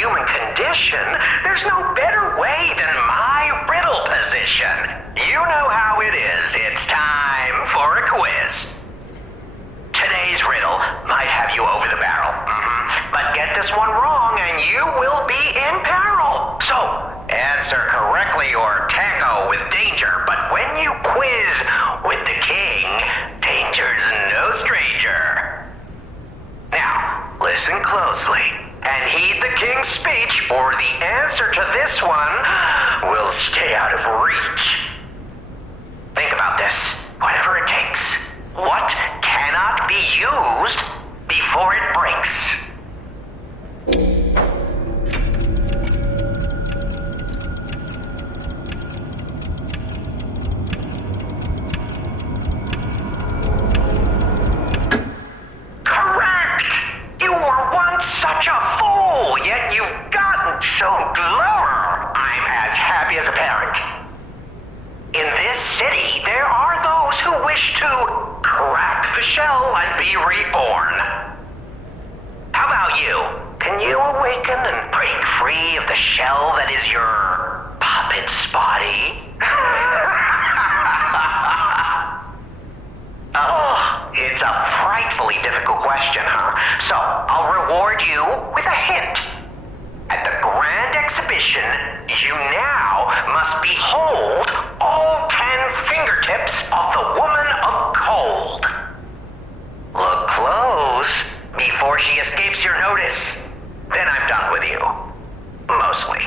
human condition, there's no better way than my riddle position. You know how it is. It's time for a quiz. Today's riddle might have you over the barrel. But get this one wrong and you will be in peril. So, answer correctly or tango with danger. But when you quiz with the king, danger's no stranger. Now, listen closely and heed the king's speech, or the answer to this one will stay out of reach. Think about this. Whatever it takes. What cannot be used before it breaks? Correct! You were once such a fool, yet you've gotten so clever. I'm as happy as a parent. In this city, there are those who wish to crack the shell and be reborn. How about you? Can you awaken and break free of the shell that is your puppet's body? Oh, it's a frightfully difficult question, huh? So, I'll reward you with a hint. At the grand exhibition, you now must behold all 10 fingertips of the woman of cold. Look close before she escapes your notice. Then I'm done with you. Mostly.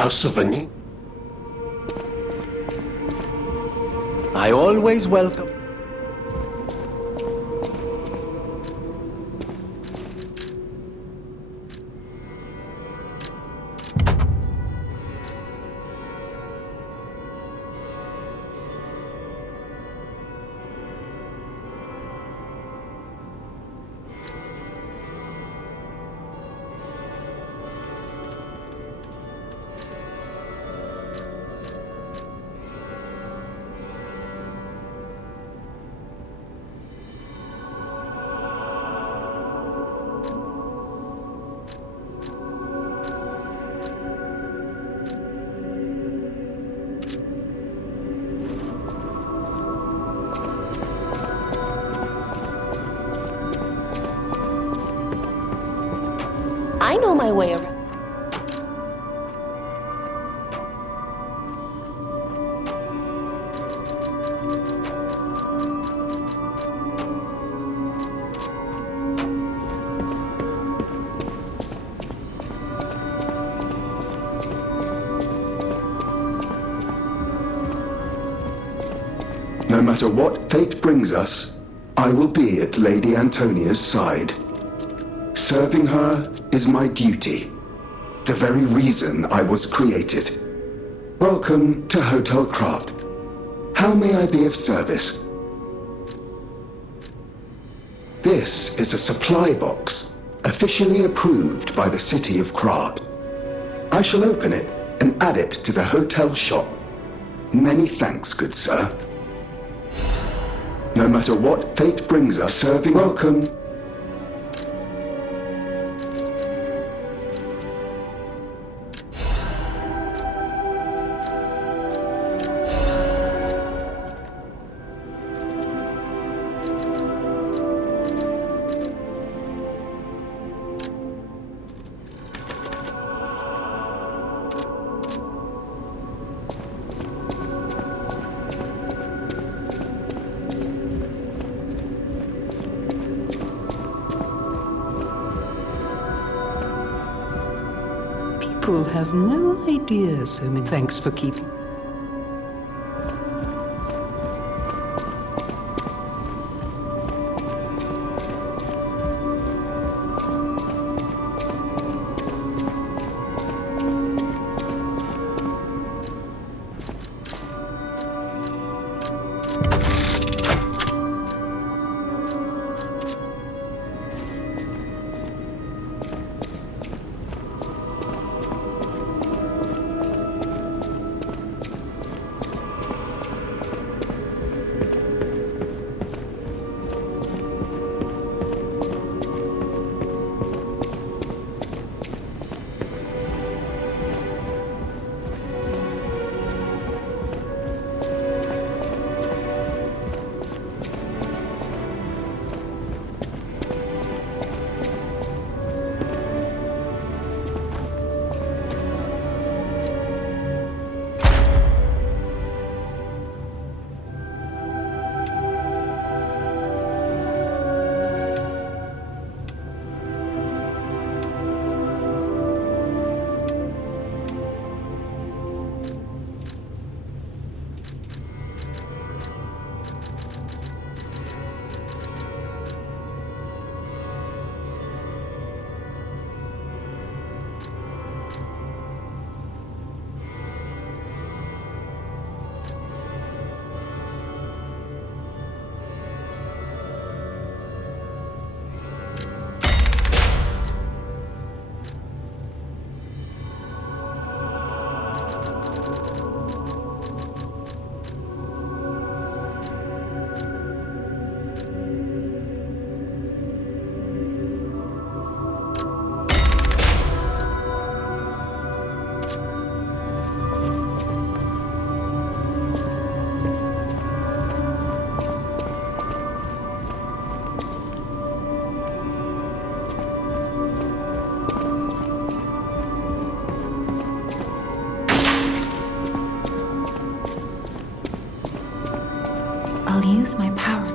House of Any? I always welcome. I know my way around. No matter what fate brings us, I will be at Lady Antonia's side. Serving her is my duty, the very reason I was created. Welcome to Hotel Krat. How may I be of service? This is a supply box, officially approved by the city of Krat. I shall open it and add it to the hotel shop. Many thanks, good sir. No matter what fate brings us, serving welcome. People have no idea so many. Thanks for keeping. I'll use my power.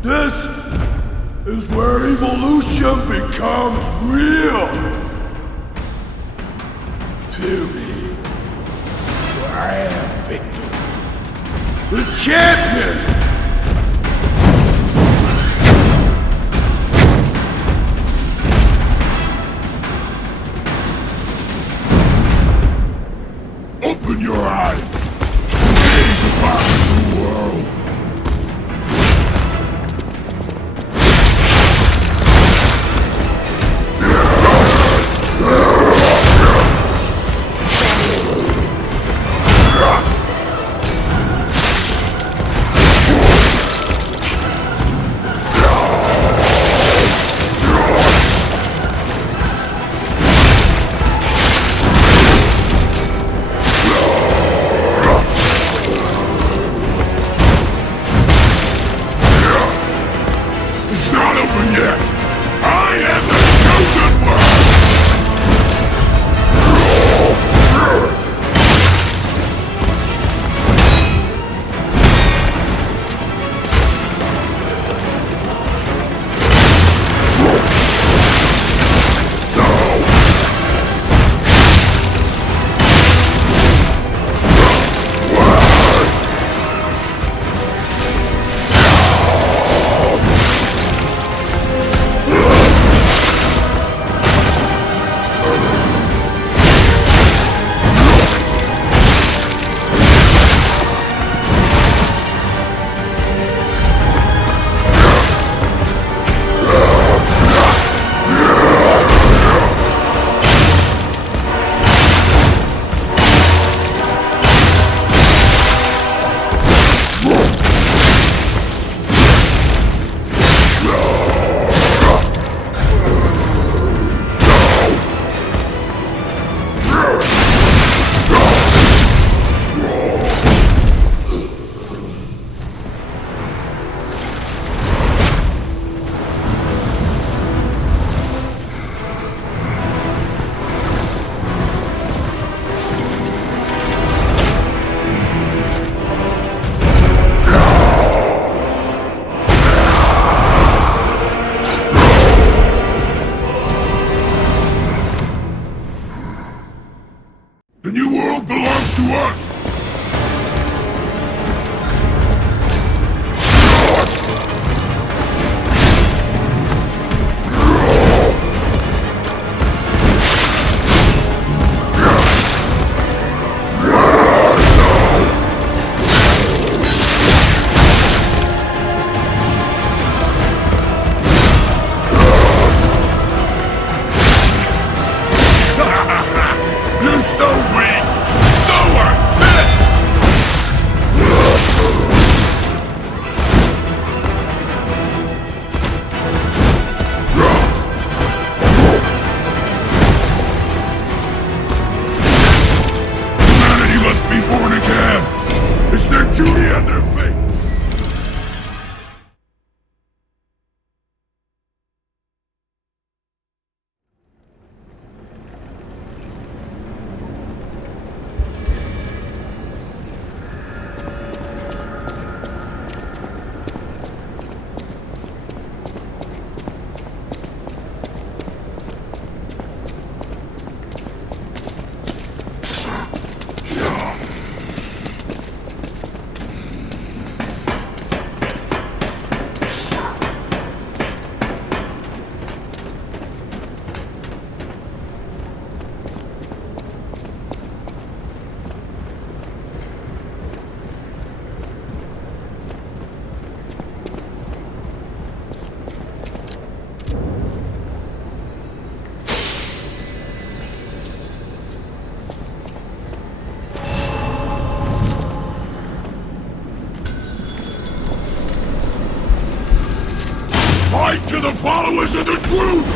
This is where evolution becomes real. Period. I am Victor, the champion. Open your eyes. Gaze upon the new world. The new world belongs to us! You're so weak! So unfit! Humanity must be born again! It's their duty and their fate! Fight to the followers of the truth!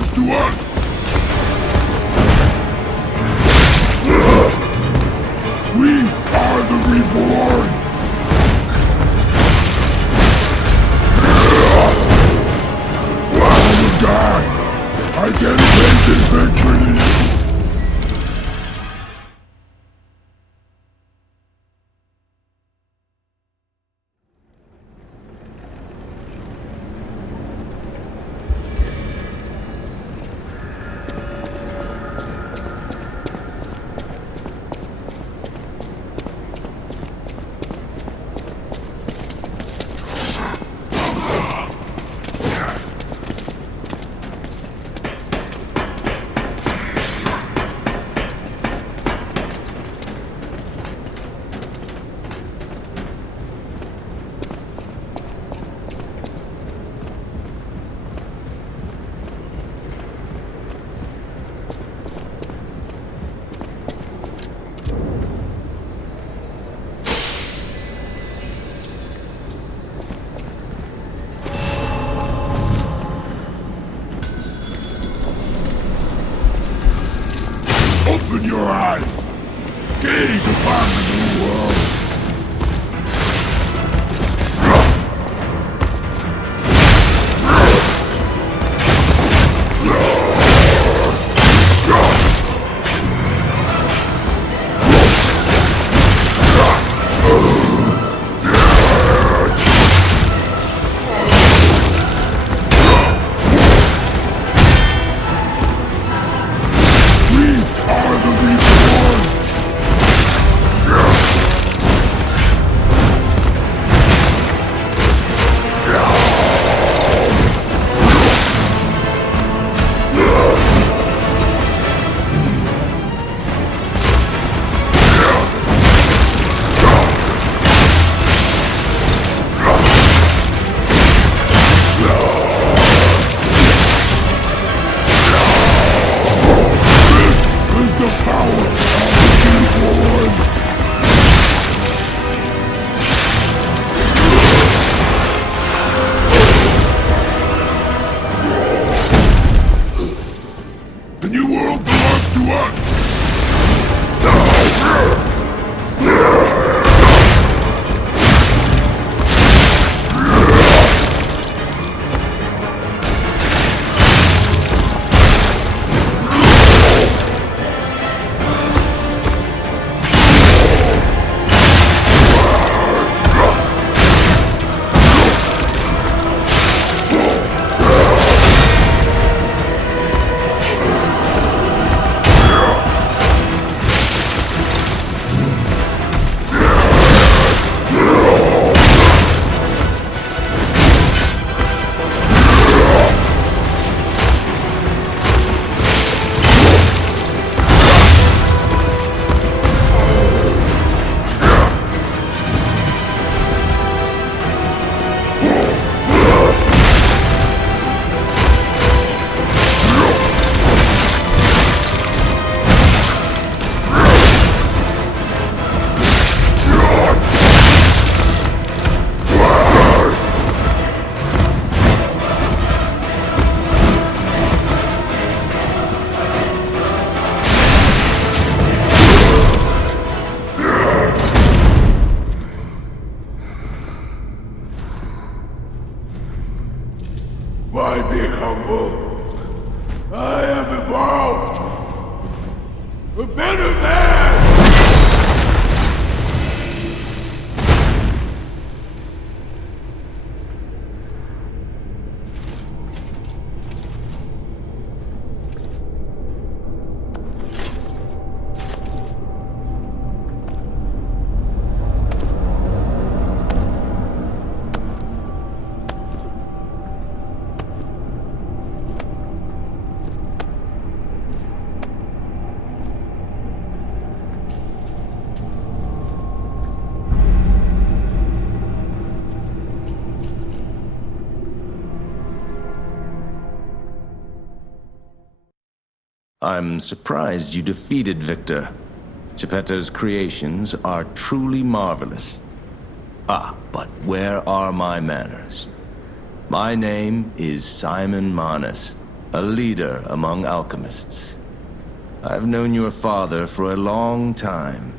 belongs to us! We are the reborn! Oh God! I dedicate this victory to you! Open your eyes! Gaze upon the new world! Why be humble? I am evolved! A better man! I'm surprised you defeated Victor. Geppetto's creations are truly marvelous. Ah, but where are my manners? My name is Simon Manus, a leader among alchemists. I've known your father for a long time.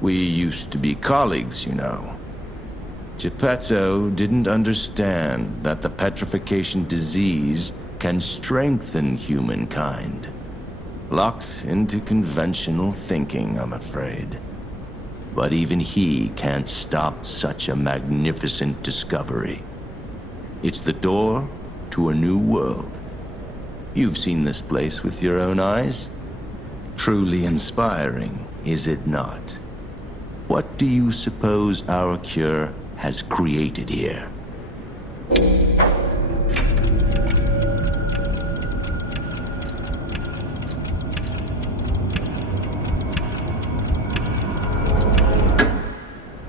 We used to be colleagues, you know. Geppetto didn't understand that the petrification disease can strengthen humankind. Locked into conventional thinking, I'm afraid. But even he can't stop such a magnificent discovery. It's the door to a new world. You've seen this place with your own eyes. Truly inspiring, is it not? What do you suppose our cure has created here?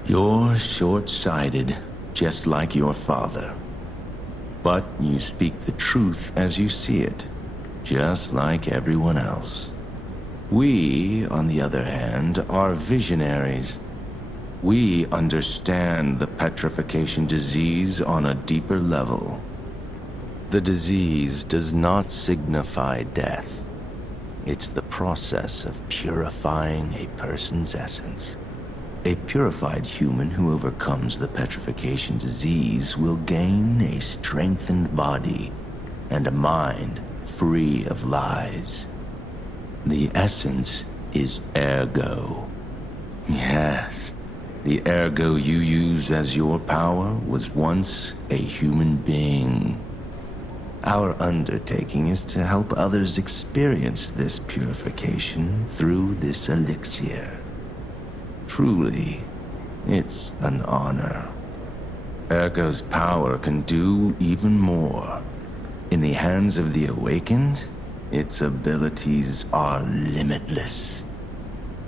You're short-sighted, just like your father. But you speak the truth as you see it, just like everyone else. We, on the other hand, are visionaries. We understand the petrification disease on a deeper level. The disease does not signify death. It's the process of purifying a person's essence. A purified human who overcomes the petrification disease will gain a strengthened body and a mind free of lies. The essence is ergo. Yes, the ergo you use as your power was once a human being. Our undertaking is to help others experience this purification through this elixir. Truly, it's an honor. Ergo's power can do even more. In the hands of the awakened, its abilities are limitless.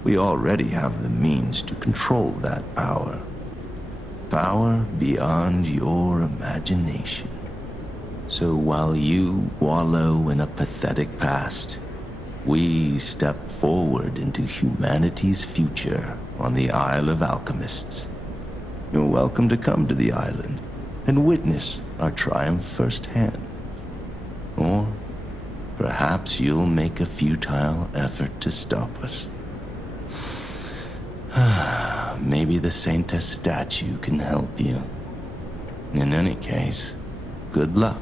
We already have the means to control that power. Power beyond your imagination. So while you wallow in a pathetic past, we step forward into humanity's future on the Isle of Alchemists. You're welcome to come to the island and witness our triumph firsthand. Or perhaps you'll make a futile effort to stop us. Maybe the Saintess statue can help you. In any case, good luck.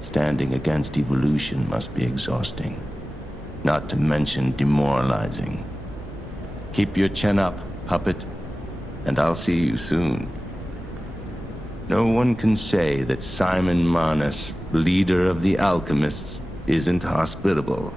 Standing against evolution must be exhausting, not to mention demoralizing. Keep your chin up, puppet, and I'll see you soon. No one can say that Simon Manus, leader of the alchemists, isn't hospitable.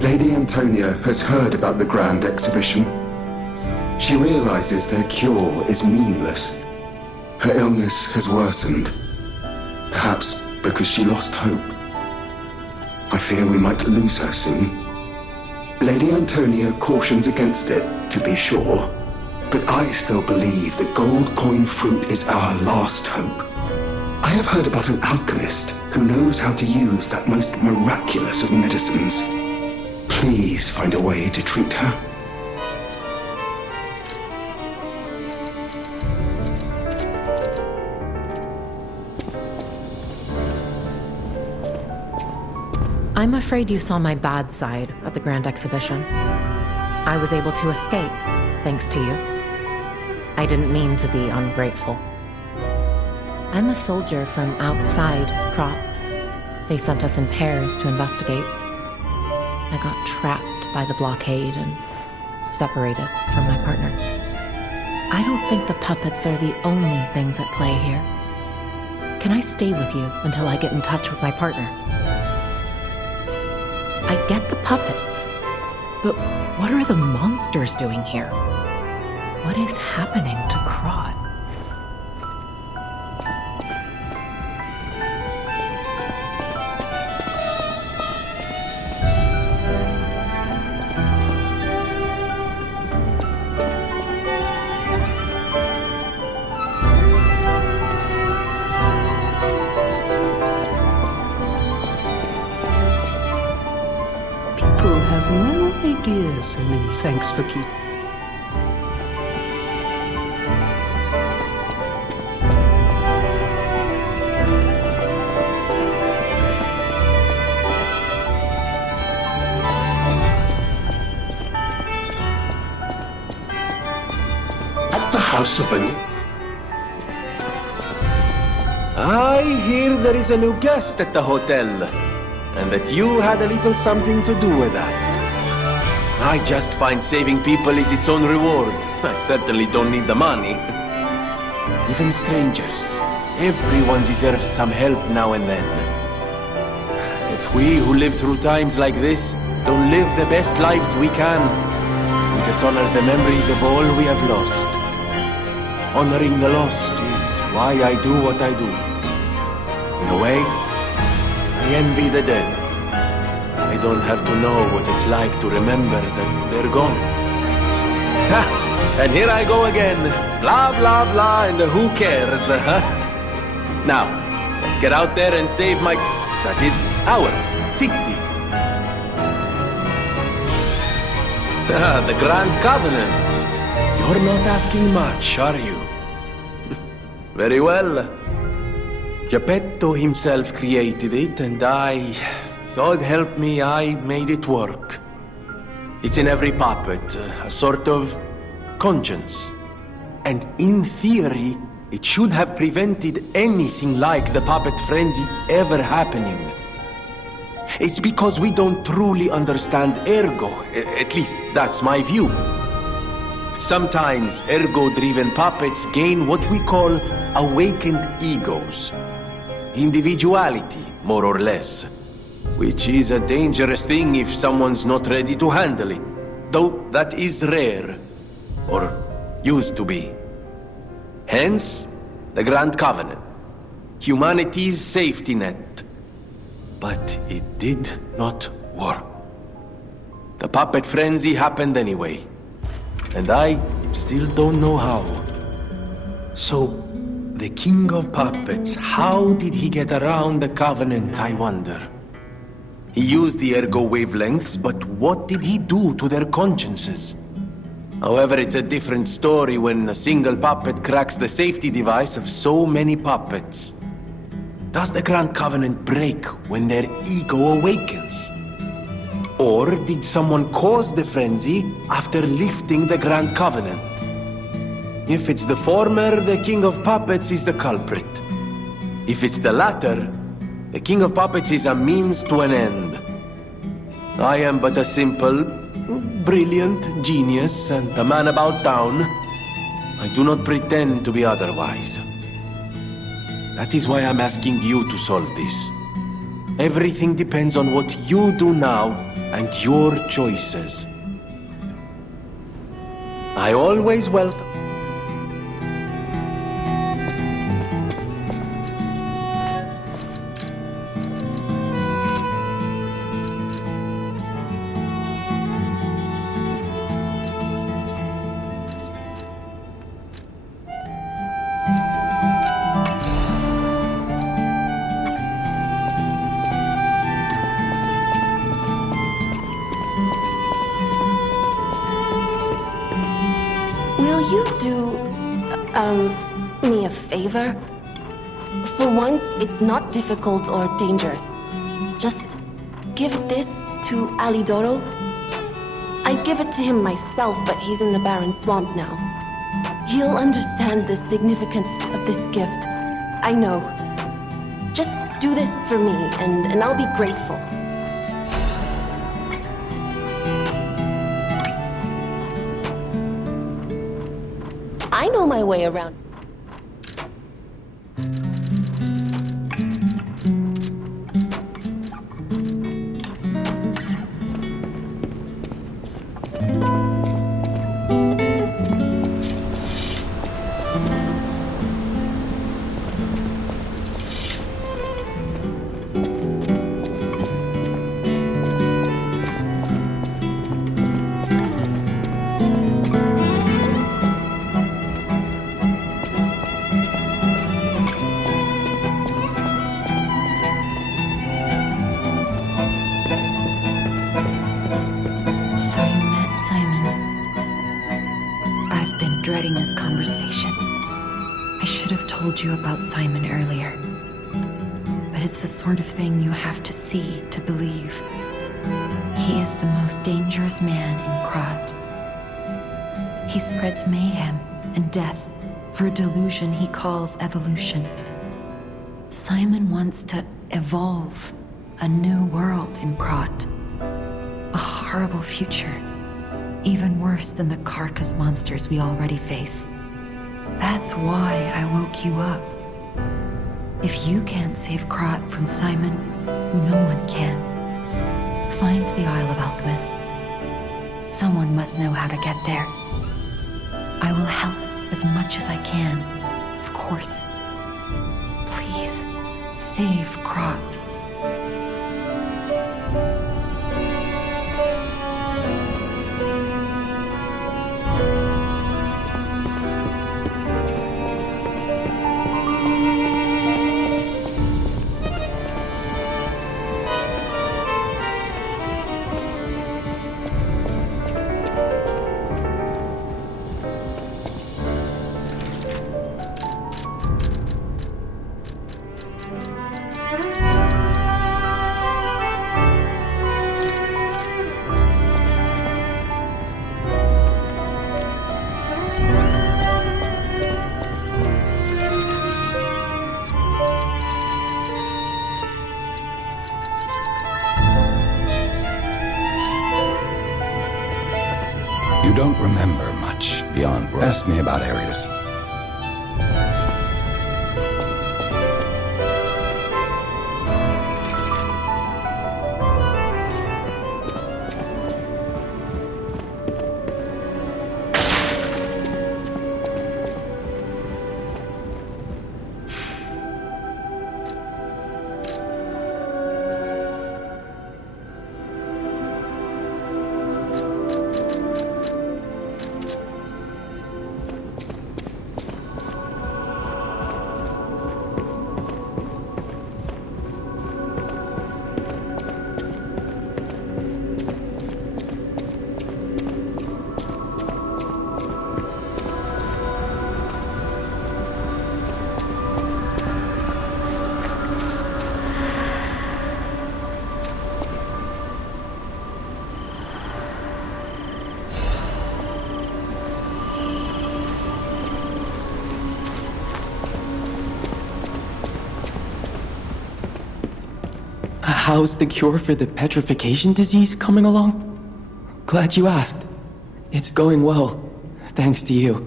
Lady Antonia has heard about the grand exhibition. She realizes their cure is meaningless. Her illness has worsened, perhaps because she lost hope. I fear we might lose her soon. Lady Antonia cautions against it, to be sure, but I still believe the gold coin fruit is our last hope. I have heard about an alchemist who knows how to use that most miraculous of medicines. Please find a way to treat her. I'm afraid you saw my bad side at the Grand Exhibition. I was able to escape, thanks to you. I didn't mean to be ungrateful. I'm a soldier from outside Krat. They sent us in pairs to investigate. I got trapped by the blockade and separated from my partner. I don't think the puppets are the only things at play here. Can I stay with you until I get in touch with my partner? I get the puppets, but what are the monsters doing here? What is happening to Krat? People have no idea, so many thanks for keeping. At the house of an... I hear there is a new guest at the hotel, and that you had a little something to do with that. I just find saving people is its own reward. I certainly don't need the money. Even strangers. Everyone deserves some help now and then. If we who live through times like this don't live the best lives we can, we dishonor the memories of all we have lost. Honoring the lost is why I do what I do. In a way, I envy the dead. I don't have to know what it's like to remember that they're gone. Ha! And here I go again. Blah, blah, blah, and who cares, huh? Now, let's get out there and save my... that is, our city. Ah, the Grand Covenant. You're not asking much, are you? Very well. Geppetto himself created it, and God help me, I made it work. It's in every puppet, a sort of conscience. And in theory, it should have prevented anything like the puppet frenzy ever happening. It's because we don't truly understand ergo, at least that's my view. Sometimes ergo-driven puppets gain what we call awakened egos. Individuality, more or less. Which is a dangerous thing if someone's not ready to handle it. Though that is rare. Or used to be. Hence, the Grand Covenant. Humanity's safety net. But it did not work. The puppet frenzy happened anyway. And I still don't know how. So, the King of Puppets, how did he get around the Covenant, I wonder? He used the ergo wavelengths, but what did he do to their consciences? However, it's a different story when a single puppet cracks the safety device of so many puppets. Does the Grand Covenant break when their ego awakens? Or did someone cause the frenzy after lifting the Grand Covenant? If it's the former, the King of Puppets is the culprit. If it's the latter, the King of Puppets is a means to an end. I am but a simple, brilliant genius and a man about town. I do not pretend to be otherwise. That is why I'm asking you to solve this. Everything depends on what you do now and your choices. I always welcome. Will you do, me a favor? For once, it's not difficult or dangerous. Just give this to Alidoro? I'd give it to him myself, but he's in the barren swamp now. He'll understand the significance of this gift. I know. Just do this for me, and I'll be grateful. I know my way around. Dreading this conversation. I should have told you about Simon earlier. But it's the sort of thing you have to see to believe. He is the most dangerous man in Krat. He spreads mayhem and death for a delusion he calls evolution. Simon wants to evolve a new world in Krat. A horrible future. Even worse than the carcass monsters we already face. That's why I woke you up. If you can't save Krat from Simon, no one can. Find the Isle of Alchemists. Someone must know how to get there. I will help as much as I can, of course. Please, save Krat. You don't remember much beyond work. Ask me about Arius. How's the cure for the petrification disease coming along? Glad you asked. It's going well, thanks to you.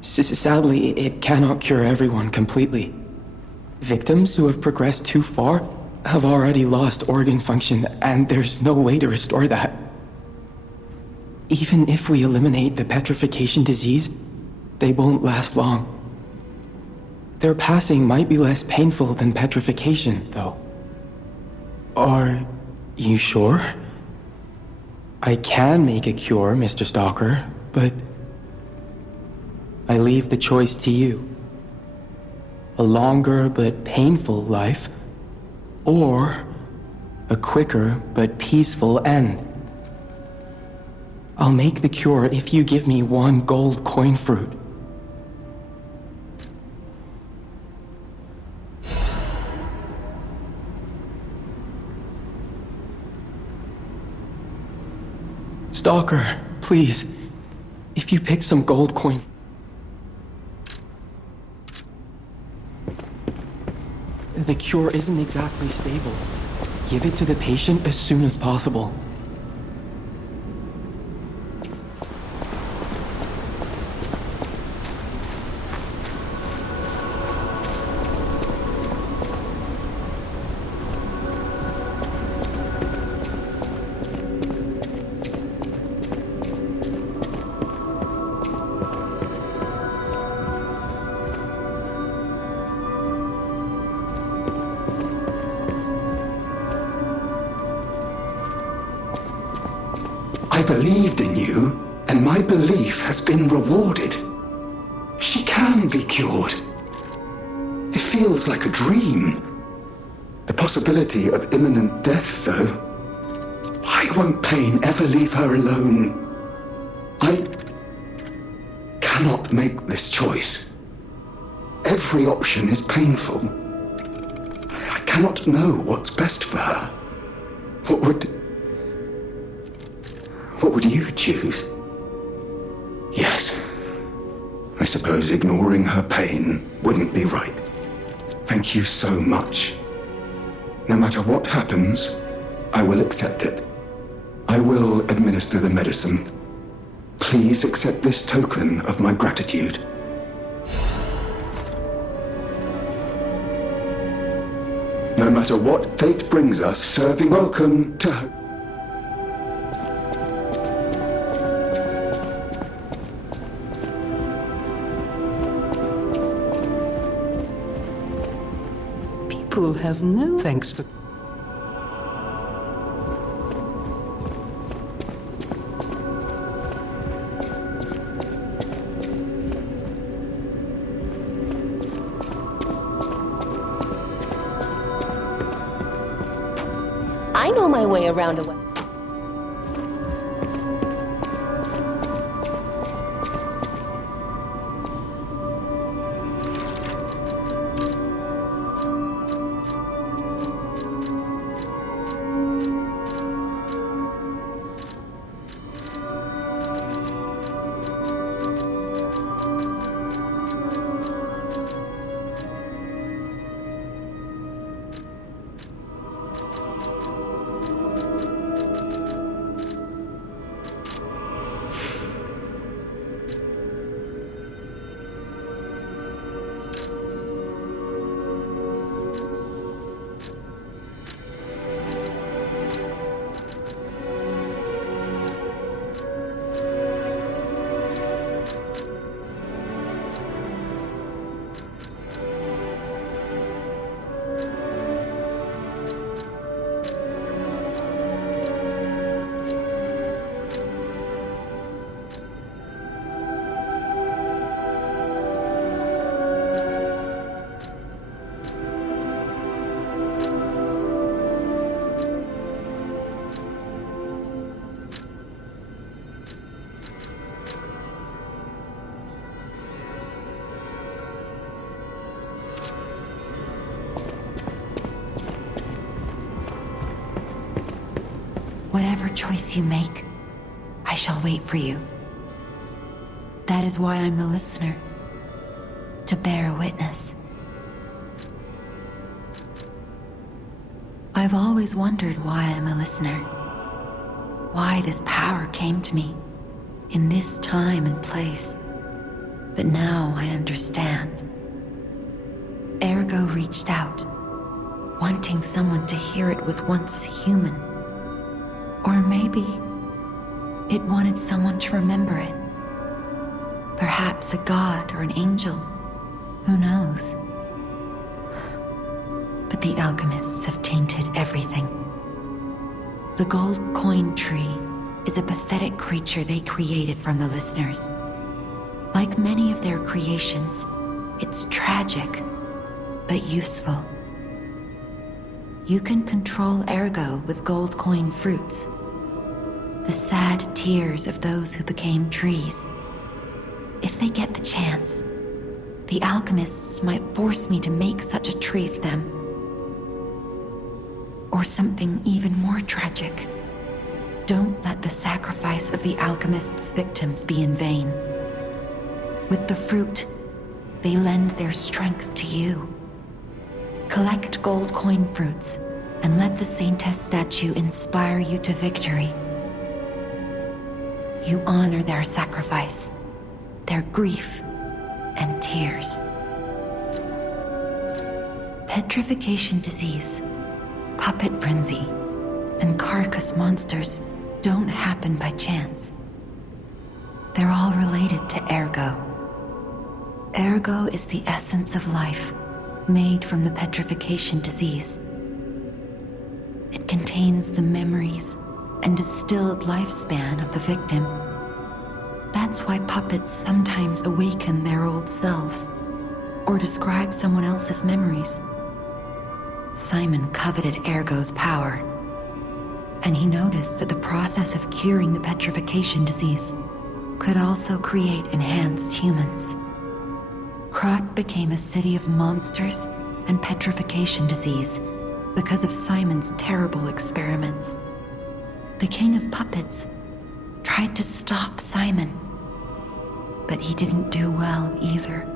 Sadly, it cannot cure everyone completely. Victims who have progressed too far have already lost organ function, and there's no way to restore that. Even if we eliminate the petrification disease, they won't last long. Their passing might be less painful than petrification, though. Are you sure? I can make a cure, Mr. Stalker, but I leave the choice to you. A longer but painful life, or a quicker but peaceful end. I'll make the cure if you give me 1 gold coin fruit. Stalker, please. If you pick some gold coin... The cure isn't exactly stable. Give it to the patient as soon as possible. I believed in you, and my belief has been rewarded. She can be cured. It feels like a dream. The possibility of imminent death, though. Why won't pain ever leave her alone? I cannot make this choice. Every option is painful. I cannot know what's best for her. What would you choose? Yes. I suppose ignoring her pain wouldn't be right. Thank you so much. No matter what happens, I will accept it. I will administer the medicine. Please accept this token of my gratitude. No matter what fate brings us, serving welcome to hope. People have no thanks for... I know my way around a way. Whatever choice you make, I shall wait for you. That is why I'm a listener. To bear witness. I've always wondered why I'm a listener. Why this power came to me, in this time and place. But now I understand. Ergo reached out, wanting someone to hear it was once human. Or maybe it wanted someone to remember it. Perhaps a god or an angel. Who knows? But the alchemists have tainted everything. The gold coin tree is a pathetic creature they created from the listeners. Like many of their creations, it's tragic, but useful. You can control Ergo with gold coin fruits. The sad tears of those who became trees. If they get the chance, the alchemists might force me to make such a tree for them. Or something even more tragic. Don't let the sacrifice of the alchemist's victims be in vain. With the fruit, they lend their strength to you. Collect gold coin fruits and let the Saintess statue inspire you to victory. You honor their sacrifice, their grief, and tears. Petrification disease, puppet frenzy, and carcass monsters don't happen by chance. They're all related to Ergo. Ergo is the essence of life, made from the petrification disease. It contains the memories and distilled lifespan of the victim. That's why puppets sometimes awaken their old selves, or describe someone else's memories. Simon coveted Ergo's power, and he noticed that the process of curing the petrification disease could also create enhanced humans. Krat became a city of monsters and petrification disease because of Simon's terrible experiments. The King of Puppets tried to stop Simon, but he didn't do well either.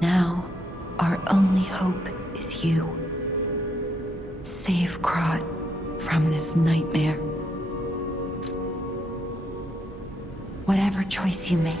Now, our only hope is you. Save Krat from this nightmare. Whatever choice you make,